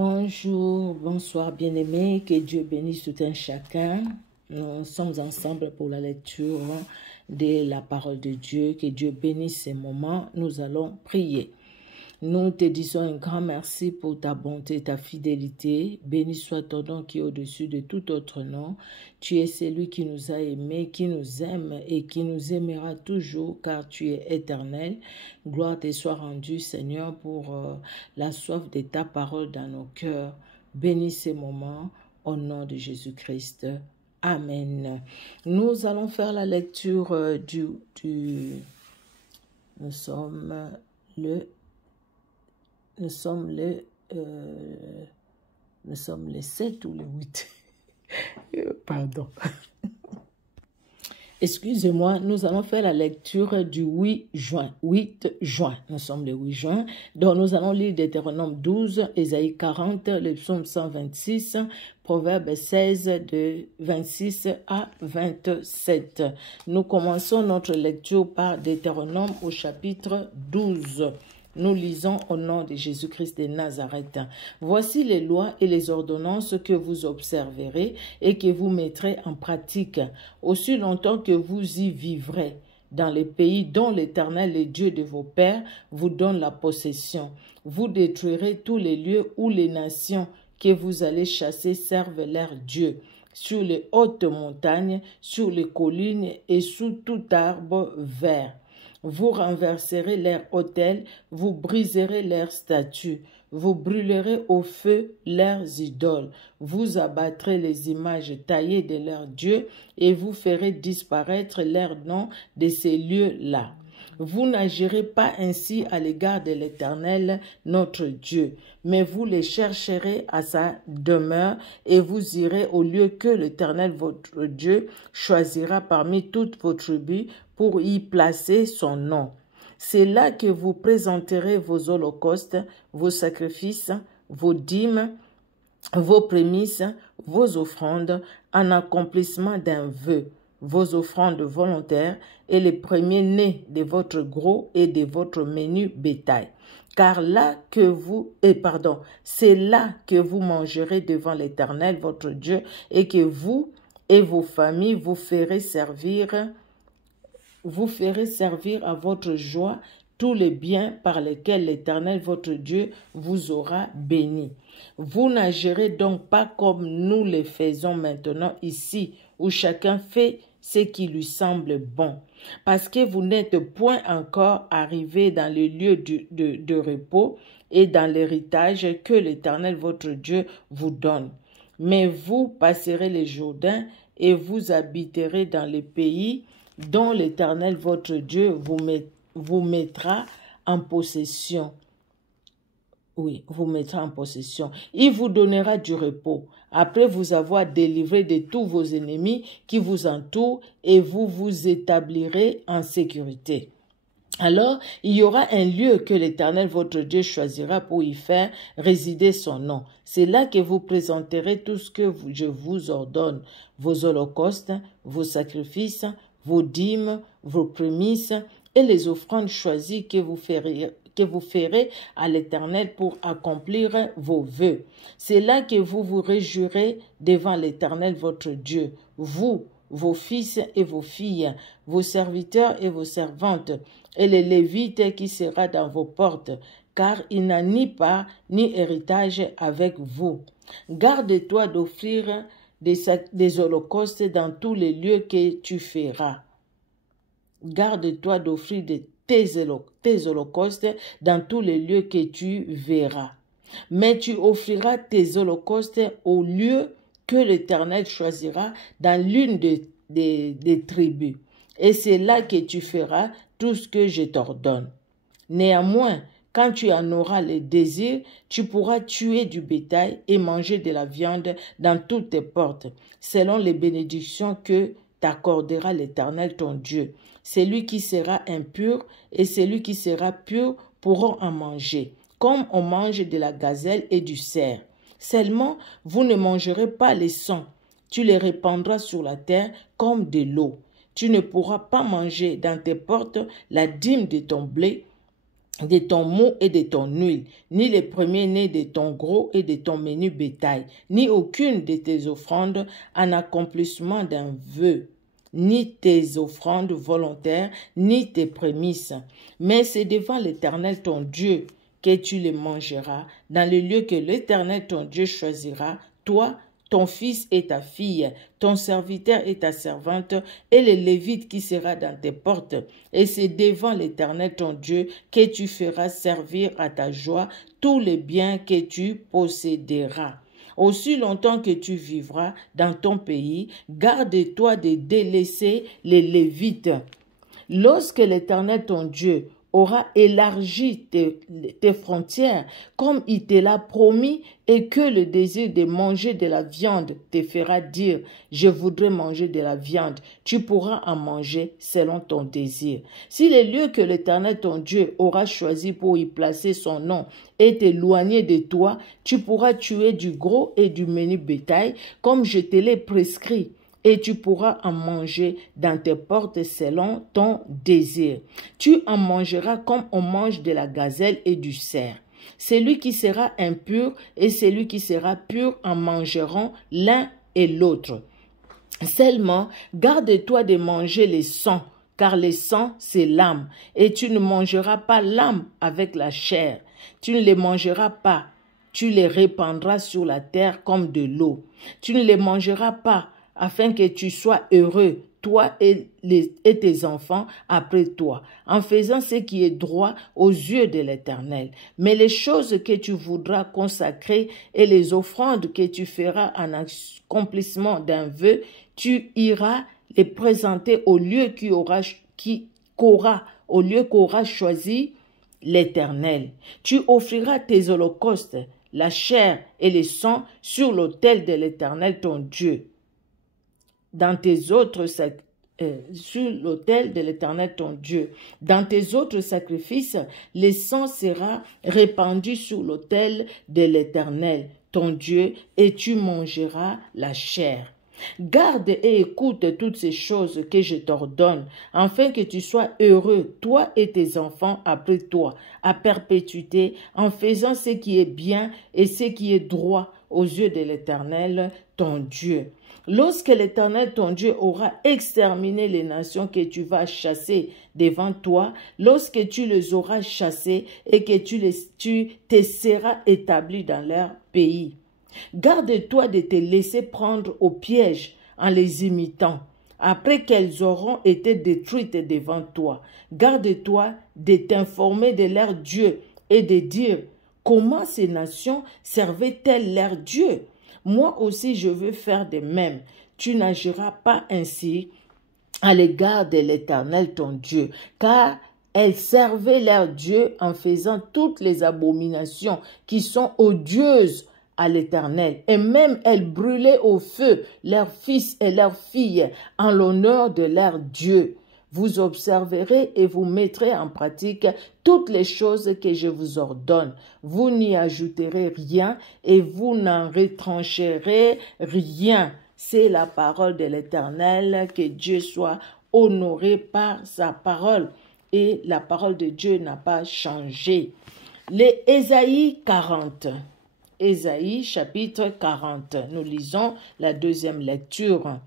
Bonjour, bonsoir bien-aimés, que Dieu bénisse tout un chacun. Nous sommes ensemble pour la lecture de la parole de Dieu. Que Dieu bénisse ces moments. Nous allons prier. Nous te disons un grand merci pour ta bonté, ta fidélité. Béni soit ton nom qui est au-dessus de tout autre nom. Tu es celui qui nous a aimés, qui nous aime et qui nous aimera toujours car tu es éternel. Gloire te soit rendue, Seigneur, pour la soif de ta parole dans nos cœurs. Bénis ces moments au nom de Jésus-Christ. Amen. Nous allons faire la lecture Nous sommes le 7 ou le 8. Pardon. Excusez-moi, nous allons faire la lecture du 8 juin. 8 juin, nous sommes le 8 juin. Donc nous allons lire Deutéronome 12, Ésaïe 40, le psaume 126, Proverbe 16, de 26 à 27. Nous commençons notre lecture par Deutéronome au chapitre 12. Nous lisons au nom de Jésus-Christ de Nazareth. Voici les lois et les ordonnances que vous observerez et que vous mettrez en pratique, aussi longtemps que vous y vivrez, dans les pays dont l'Éternel, le Dieu de vos pères, vous donne la possession. Vous détruirez tous les lieux où les nations que vous allez chasser servent leur Dieu, sur les hautes montagnes, sur les collines et sous tout arbre vert. Vous renverserez leurs autels, vous briserez leurs statues, vous brûlerez au feu leurs idoles, vous abattrez les images taillées de leurs dieux et vous ferez disparaître leurs noms de ces lieux-là. Vous n'agirez pas ainsi à l'égard de l'Éternel, notre Dieu, mais vous les chercherez à sa demeure et vous irez au lieu que l'Éternel, votre Dieu, choisira parmi toutes vos tribus pour y placer son nom. C'est là que vous présenterez vos holocaustes, vos sacrifices, vos dîmes, vos prémices, vos offrandes, en accomplissement d'un vœu, vos offrandes volontaires et les premiers-nés de votre gros et de votre menu bétail. Car c'est là que vous mangerez devant l'Éternel, votre Dieu, et que vous et vos familles vous ferez servir à votre joie tous les biens par lesquels l'Éternel, votre Dieu, vous aura béni. Vous n'agirez donc pas comme nous le faisons maintenant ici, où chacun fait ce qui lui semble bon, parce que vous n'êtes point encore arrivés dans le lieu de repos et dans l'héritage que l'Éternel, votre Dieu, vous donne. Mais vous passerez les Jourdains et vous habiterez dans les pays dont l'Éternel, votre Dieu, vous mettra en possession. Oui, vous mettra en possession. Il vous donnera du repos, après vous avoir délivré de tous vos ennemis qui vous entourent, et vous vous établirez en sécurité. Alors, il y aura un lieu que l'Éternel, votre Dieu, choisira pour y faire résider son nom. C'est là que vous présenterez tout ce que je vous ordonne, vos holocaustes, vos sacrifices, vos dîmes, vos prémices et les offrandes choisies que vous ferez à l'Éternel pour accomplir vos vœux. C'est là que vous vous réjouirez devant l'Éternel votre Dieu, vous, vos fils et vos filles, vos serviteurs et vos servantes, et les Lévites qui sera dans vos portes, car il n'a ni part ni héritage avec vous. Garde-toi d'offrir des holocaustes dans tous les lieux que tu feras. Garde-toi d'offrir tes holocaustes dans tous les lieux que tu verras. Mais tu offriras tes holocaustes au lieu que l'Éternel choisira dans l'une des tribus. Et c'est là que tu feras tout ce que je t'ordonne. Néanmoins, quand tu en auras le désir, tu pourras tuer du bétail et manger de la viande dans toutes tes portes, selon les bénédictions que t'accordera l'Éternel ton Dieu. Celui qui sera impur et celui qui sera pur pourront en manger, comme on mange de la gazelle et du cerf. Seulement, vous ne mangerez pas les sangs. Tu les répandras sur la terre comme de l'eau. Tu ne pourras pas manger dans tes portes la dîme de ton blé, de ton mou et de ton huile, ni les premiers-nés de ton gros et de ton menu bétail, ni aucune de tes offrandes en accomplissement d'un vœu, ni tes offrandes volontaires, ni tes prémices. Mais c'est devant l'Éternel ton Dieu que tu les mangeras, dans le lieu que l'Éternel ton Dieu choisira, toi, ton fils et ta fille, ton serviteur et ta servante, et le Lévite qui sera dans tes portes. Et c'est devant l'Éternel ton Dieu que tu feras servir à ta joie tous les biens que tu posséderas. Aussi longtemps que tu vivras dans ton pays, garde-toi de délaisser les Lévites. Lorsque l'Éternel ton Dieu aura élargi tes frontières, comme il te l'a promis, et que le désir de manger de la viande te fera dire « Je voudrais manger de la viande », tu pourras en manger selon ton désir. Si les lieux que l'Éternel ton Dieu aura choisis pour y placer son nom est éloigné de toi, tu pourras tuer du gros et du menu bétail, comme je te l'ai prescrit, et tu pourras en manger dans tes portes selon ton désir. Tu en mangeras comme on mange de la gazelle et du cerf. Celui qui sera impur et celui qui sera pur en mangeront l'un et l'autre. Seulement, garde-toi de manger les sangs, car les sangs, c'est l'âme, et tu ne mangeras pas l'âme avec la chair. Tu ne les mangeras pas, tu les répandras sur la terre comme de l'eau. Tu ne les mangeras pas, afin que tu sois heureux, toi et tes enfants après toi, en faisant ce qui est droit aux yeux de l'Éternel. Mais les choses que tu voudras consacrer et les offrandes que tu feras en accomplissement d'un vœu, tu iras les présenter au lieu qu'aura choisi l'Éternel. Tu offriras tes holocaustes, la chair et le sang sur l'autel de l'Éternel ton Dieu. Sur l'autel de l'Éternel ton Dieu. Dans tes autres sacrifices, le sang sera répandu sur l'autel de l'Éternel ton Dieu, et tu mangeras la chair. Garde et écoute toutes ces choses que je t'ordonne, afin que tu sois heureux, toi et tes enfants après toi, à perpétuité, en faisant ce qui est bien et ce qui est droit aux yeux de l'Éternel ton Dieu. Lorsque l'Éternel ton Dieu aura exterminé les nations que tu vas chasser devant toi, lorsque tu les auras chassées et que tu te seras établi dans leur pays, garde-toi de te laisser prendre au piège en les imitant. Après qu'elles auront été détruites devant toi, garde-toi de t'informer de leur Dieu et de dire comment ces nations servaient-elles leur Dieu. Moi aussi je veux faire de même. Tu n'agiras pas ainsi à l'égard de l'Éternel ton Dieu, car elles servaient leur Dieu en faisant toutes les abominations qui sont odieuses à l'Éternel, et même elles brûlaient au feu leurs fils et leurs filles en l'honneur de leur Dieu. Vous observerez et vous mettrez en pratique toutes les choses que je vous ordonne. Vous n'y ajouterez rien et vous n'en retrancherez rien. C'est la parole de l'Éternel, que Dieu soit honoré par sa parole. Et la parole de Dieu n'a pas changé. Les Ésaïe 40. Ésaïe chapitre 40. Nous lisons la deuxième lecture.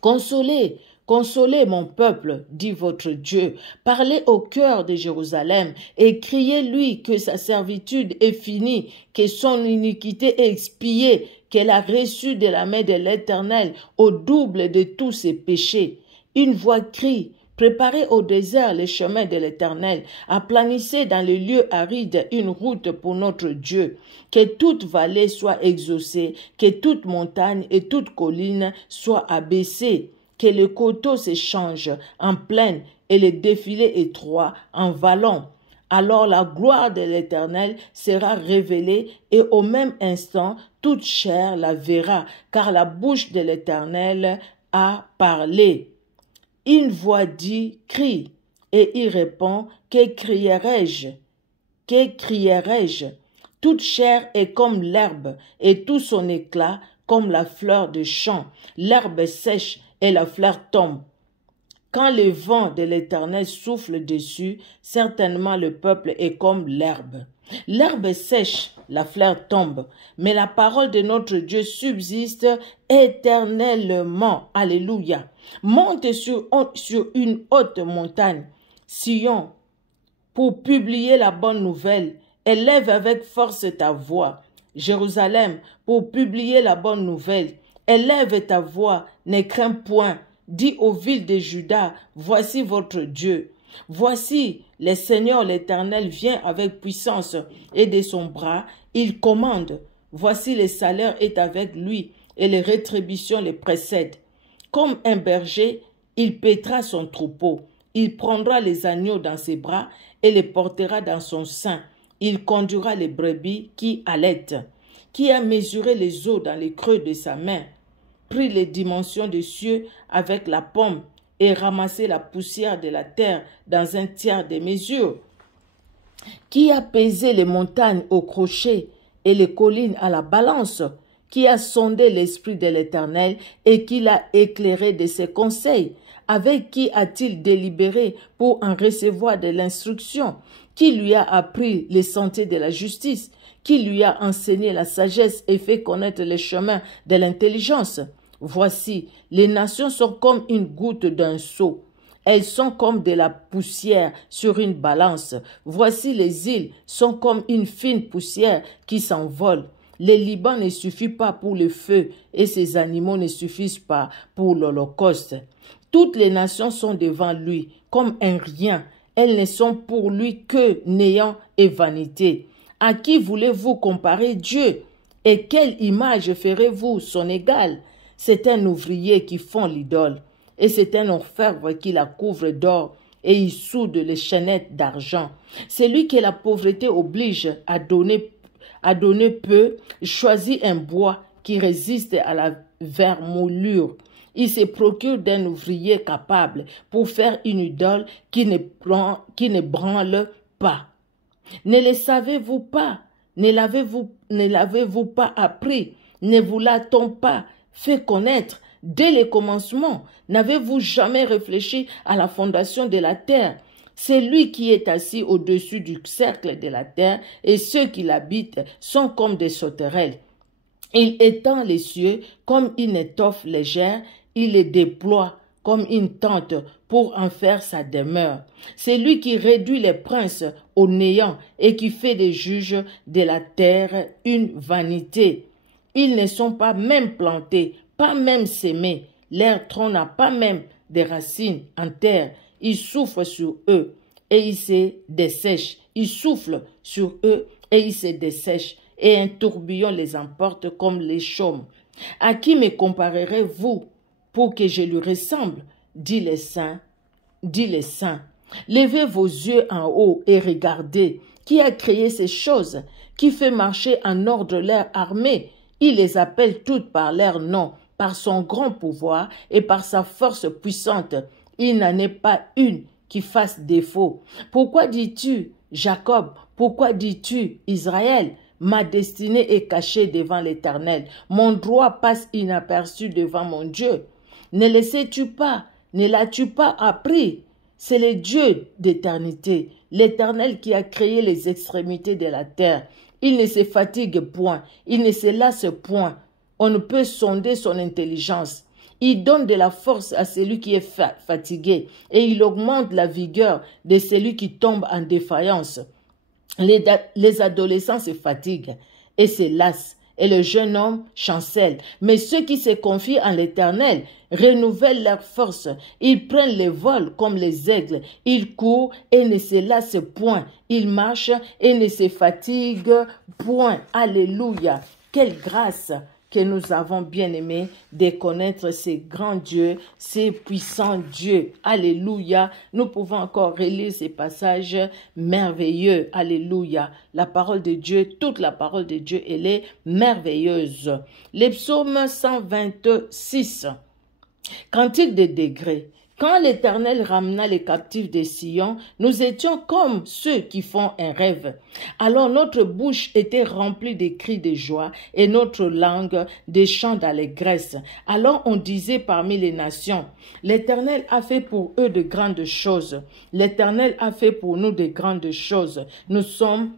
Consolez, consolez mon peuple, dit votre Dieu. Parlez au cœur de Jérusalem et criez-lui que sa servitude est finie, que son iniquité est expiée, qu'elle a reçu de la main de l'Éternel au double de tous ses péchés. Une voix crie: préparez au désert les chemins de l'Éternel, aplanissez dans les lieux arides une route pour notre Dieu. Que toute vallée soit exaucée, que toute montagne et toute colline soient abaissées, que le coteau se change en plaine et le défilé étroit en vallon. Alors la gloire de l'Éternel sera révélée et au même instant toute chair la verra, car la bouche de l'Éternel a parlé. Une voix dit: crie, et il répond: que crierai-je? Que crierai-je? Toute chair est comme l'herbe, et tout son éclat comme la fleur de champ. L'herbe sèche et la fleur tombe, Quand le vent de l'Éternel souffle dessus, certainement le peuple est comme l'herbe. L'herbe est sèche, la fleur tombe, mais la parole de notre Dieu subsiste éternellement. Alléluia. Monte sur une haute montagne, Sion, pour publier la bonne nouvelle. Élève avec force ta voix, Jérusalem, pour publier la bonne nouvelle. Élève ta voix, ne crains point. Dis aux villes de Juda, voici votre Dieu. Voici, le Seigneur l'Éternel vient avec puissance et de son bras, il commande. Voici, le salaire est avec lui et les rétributions le précèdent. Comme un berger, il paîtra son troupeau. Il prendra les agneaux dans ses bras et les portera dans son sein. Il conduira les brebis qui allaitent. Qui a mesuré les eaux dans les creux de sa main, pris les dimensions des cieux avec la pomme et ramassé la poussière de la terre dans un tiers des mesures? Qui a pesé les montagnes au crochet et les collines à la balance? Qui a sondé l'esprit de l'Éternel et qui l'a éclairé de ses conseils? Avec qui a-t-il délibéré pour en recevoir de l'instruction? Qui lui a appris les sentiers de la justice? Qui lui a enseigné la sagesse et fait connaître les chemins de l'intelligence? Voici, les nations sont comme une goutte d'un seau. Elles sont comme de la poussière sur une balance. Voici, les îles sont comme une fine poussière qui s'envole. Le Liban ne suffit pas pour le feu et ses animaux ne suffisent pas pour l'holocauste. Toutes les nations sont devant lui comme un rien. Elles ne sont pour lui que néant et vanité. À qui voulez-vous comparer Dieu? Et quelle image ferez-vous son égal? C'est un ouvrier qui fond l'idole, et c'est un orfèvre qui la couvre d'or, et il soude les chaînettes d'argent. C'est lui que la pauvreté oblige à donner peu, choisit un bois qui résiste à la vermoulure. Il se procure d'un ouvrier capable pour faire une idole qui ne branle pas. Ne le savez-vous pas? Ne l'avez-vous pas appris? Ne vous l'a-t-on pas fait connaître dès le commencement? N'avez-vous jamais réfléchi à la fondation de la terre? C'est lui qui est assis au-dessus du cercle de la terre, et ceux qui l'habitent sont comme des sauterelles. Il étend les cieux comme une étoffe légère, il les déploie comme une tente pour en faire sa demeure. C'est lui qui réduit les princes au néant et qui fait des juges de la terre une vanité. Ils ne sont pas même plantés, pas même sémés. Leur tronc n'a pas même des racines en terre. Il souffle sur eux et il se dessèche. Il souffle sur eux et il se dessèche. Et un tourbillon les emporte comme les chaumes. À qui me comparerez-vous pour que je lui ressemble? Dit les saints. Levez vos yeux en haut et regardez. Qui a créé ces choses? Qui fait marcher en ordre leur armée? Il les appelle toutes par leur nom, par son grand pouvoir et par sa force puissante. Il n'en est pas une qui fasse défaut. Pourquoi dis-tu, Jacob? Pourquoi dis-tu, Israël? Ma destinée est cachée devant l'Éternel. Mon droit passe inaperçu devant mon Dieu. Ne le sais-tu pas? Ne l'as-tu pas appris? C'est le Dieu d'éternité, l'Éternel qui a créé les extrémités de la terre. Il ne se fatigue point, il ne se lasse point. On ne peut sonder son intelligence. Il donne de la force à celui qui est fatigué et il augmente la vigueur de celui qui tombe en défaillance. Les adolescents se fatiguent et se lassent, et le jeune homme chancelle. Mais ceux qui se confient en l'Éternel renouvellent leur force. Ils prennent le vol comme les aigles. Ils courent et ne se lassent point. Ils marchent et ne se fatiguent point. Alléluia. Quelle grâce que nous avons bien aimé de connaître ces grands dieux, ces puissants dieux. Alléluia. Nous pouvons encore relire ces passages merveilleux. Alléluia. La parole de Dieu, toute la parole de Dieu, elle est merveilleuse. Les psaumes 126. Cantique des degrés. Quand l'Éternel ramena les captifs de Sion, nous étions comme ceux qui font un rêve. Alors notre bouche était remplie de cris de joie et notre langue des chants d'allégresse. Alors on disait parmi les nations, l'Éternel a fait pour eux de grandes choses. L'Éternel a fait pour nous de grandes choses. Nous sommes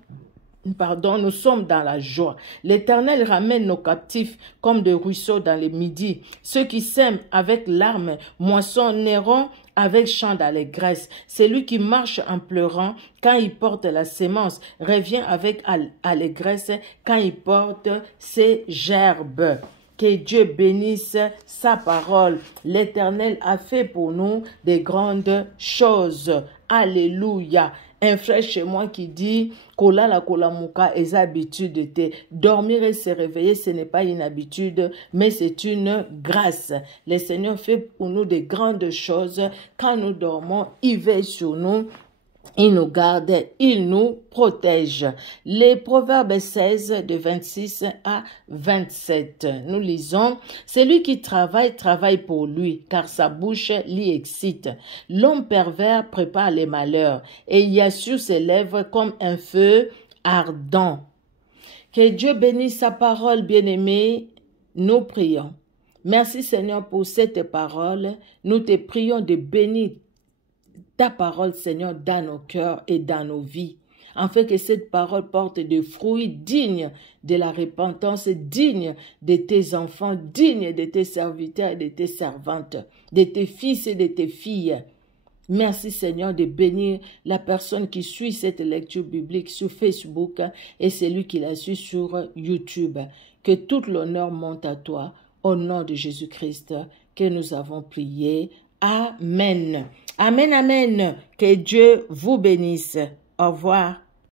dans la joie. L'Éternel ramène nos captifs comme des ruisseaux dans les midis. Ceux qui sèment avec larmes moissonneront avec chant d'allégresse. Celui qui marche en pleurant quand il porte la sémence revient avec allégresse quand il porte ses gerbes. Que Dieu bénisse sa parole. L'Éternel a fait pour nous des grandes choses. Alléluia. Un frère chez moi qui dit Kola la kolamuka est habitude de dormir et se réveiller, ce n'est pas une habitude, mais c'est une grâce. Le Seigneur fait pour nous de grandes choses. Quand nous dormons, il veille sur nous. Il nous garde, il nous protège. Les Proverbes 16 de 26 à 27. Nous lisons, celui qui travaille, travaille pour lui, car sa bouche l'y excite. L'homme pervers prépare les malheurs, et il y a sur ses lèvres comme un feu ardent. Que Dieu bénisse sa parole, bien-aimée. Nous prions. Merci Seigneur pour cette parole. Nous te prions de bénir ta parole, Seigneur, dans nos cœurs et dans nos vies, afin que cette parole porte des fruits dignes de la repentance, dignes de tes enfants, dignes de tes serviteurs et de tes servantes, de tes fils et de tes filles. Merci Seigneur de bénir la personne qui suit cette lecture biblique sur Facebook et celui qui la suit sur YouTube. Que tout l'honneur monte à toi, au nom de Jésus-Christ, que nous avons prié. Amen. Amen, amen. Que Dieu vous bénisse. Au revoir.